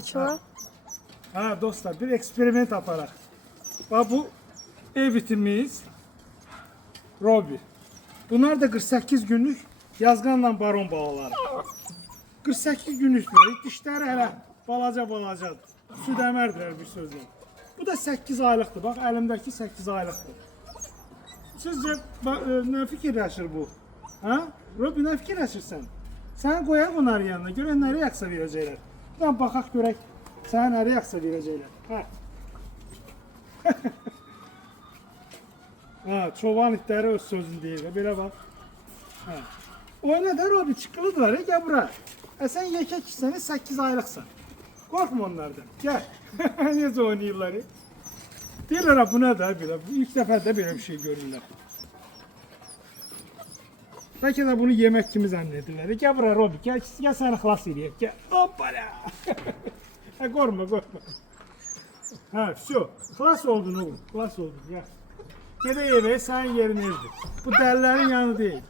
Açma. Ha dostlar, bir eksperiment yaparak. Bak bu ev itimiz Robi. Bunlar da 48 günlük yazganla baron balaları. 48 günlük böyle. Dişleri hele balacadır. Süd əmərdirlər bir sözlə. Bu da 8 aylıqdır. Bak elimdeki 8 aylıqdır. Sizce ne fikirləşir bu? Ha? Robi, ne fikirləşirsən? Sen koyaq onları yanına. Görək nə reaksiya verəcəklər. Ben baxaq görək. Sen nə reaksiya verəcəklər. Ha. Ha, çoban itləri öz sözünü deyir. Belə bax. Ha. Oyna da Robi, çıqqılıdırlar. Gəl bura. Sen yekə kişisəni 8 aylıqsan. Korkma onlardan. Gel. Necə oynayırlar? Deyirlər ha, bu nə də belə. Bu ilk dəfə də belə bir şey görürlər. Bəlkə də bunu yemək kimi zənn edirlər. Gəl bura Robi, gəl səni xilas edəyək. Gəl. Hoppala. Ha, qorma. Ha, все. Xilas oldun oğlum. Xilas oldun. Gəl. Gedək evə, sənin yerin evdir. Bu dəlilərin yanı deyil.